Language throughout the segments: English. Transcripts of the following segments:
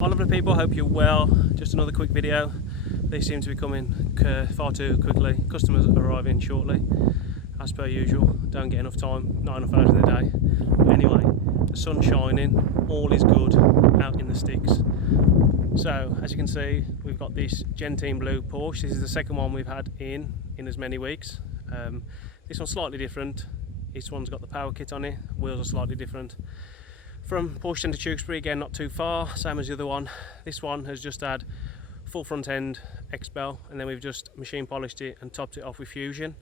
Hi lovely people, hope you're well. Just another quick video. They seem to be coming far too quickly. Customers are arriving shortly, as per usual. Don't get enough time, not enough hours in the day. But anyway, the sun's shining, all is good out in the sticks. So as you can see, we've got this Gentian Blue Porsche. This is the second one we've had in as many weeks. This one's slightly different. This one's got the power kit on it, wheels are slightly different. From Porsche Centre Tewkesbury, again not too far, same as the other one. This one has just had full front end Xpel, and then we've just machine polished it and topped it off with Fusion.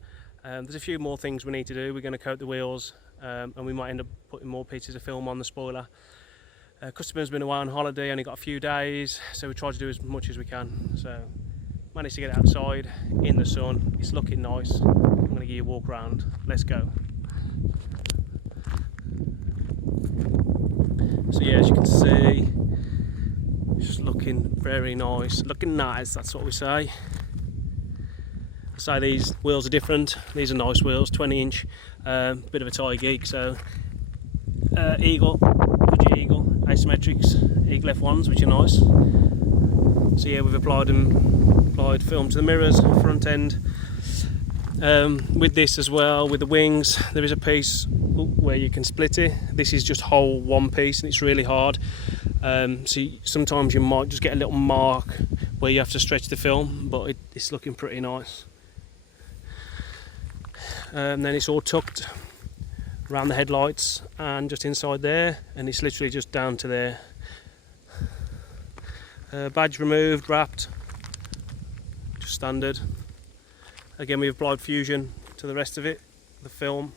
There's a few more things we need to do. We're going to coat the wheels, and we might end up putting more pieces of film on the spoiler. Customer's been away on holiday, only got a few days, so we try to do as much as we can. So managed to get it outside in the sun. It's looking nice. I'm going to give you a walk around. Let's go. So yeah, as you can see, just looking very nice, that's what we say. I say these wheels are different. These are nice wheels, 20-inch, bit of a tie geek. So Eagle, Fuji Eagle, asymmetrics, Eagle F1s, which are nice. So yeah, we've applied film to the mirrors, front end. With this as well, with the wings, there is a piece where you can split it. This is just whole one piece, and it's really hard. So sometimes you might just get a little mark where you have to stretch the film, but it's looking pretty nice. And then it's all tucked around the headlights and just inside there, and it's literally just down to there. Badge removed, wrapped, just standard. Again, we've applied Fusion to the rest of it, the film.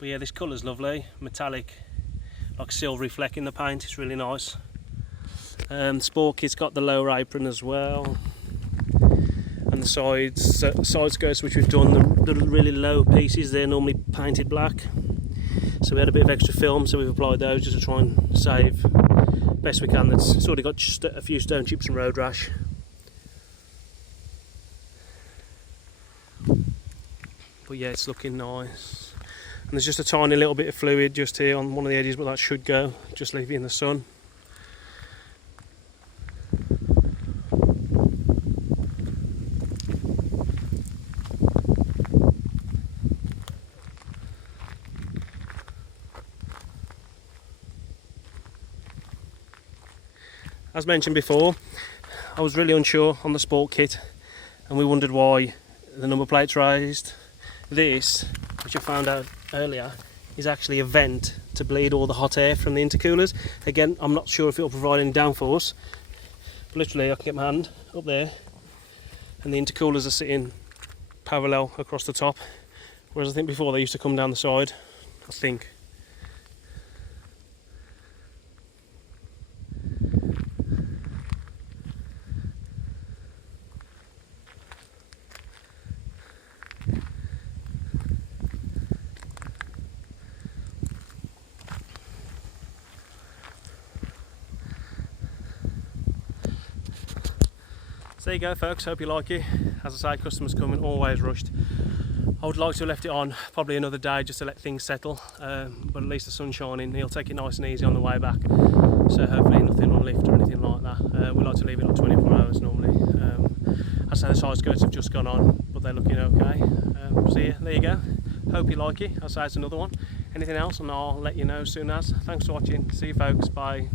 But yeah, this colour's lovely, metallic, like silvery fleck in the paint. It's really nice. Sport kit's got the lower apron as well, and the side skirts, which we've done, the really low pieces, they're normally painted black. So we had a bit of extra film, so we've applied those just to try and save best we can. It's already got just a few stone chips and road rash. But yeah, it's looking nice. And there's just a tiny little bit of fluid just here on one of the edges, but that should go. Just leave it in the sun. As mentioned before, I was really unsure on the sport kit, and we wondered why the number plate's raised. This, which I found out earlier, is actually a vent to bleed all the hot air from the intercoolers. Again, I'm not sure if it'll provide any downforce, but literally I can get my hand up there and the intercoolers are sitting parallel across the top, whereas I think before they used to come down the side, I think. So there you go folks, hope you like it. As I say, customers coming, always rushed. I would like to have left it on probably another day just to let things settle, but at least the sun's shining. He'll take it nice and easy on the way back, so hopefully nothing will lift or anything like that. We like to leave it on 24 hours normally. As I say, the side skirts have just gone on, but they're looking okay. So yeah, there you go, hope you like it. As I say, it's another one. Anything else and I'll let you know as soon as. Thanks for watching, see you folks, bye.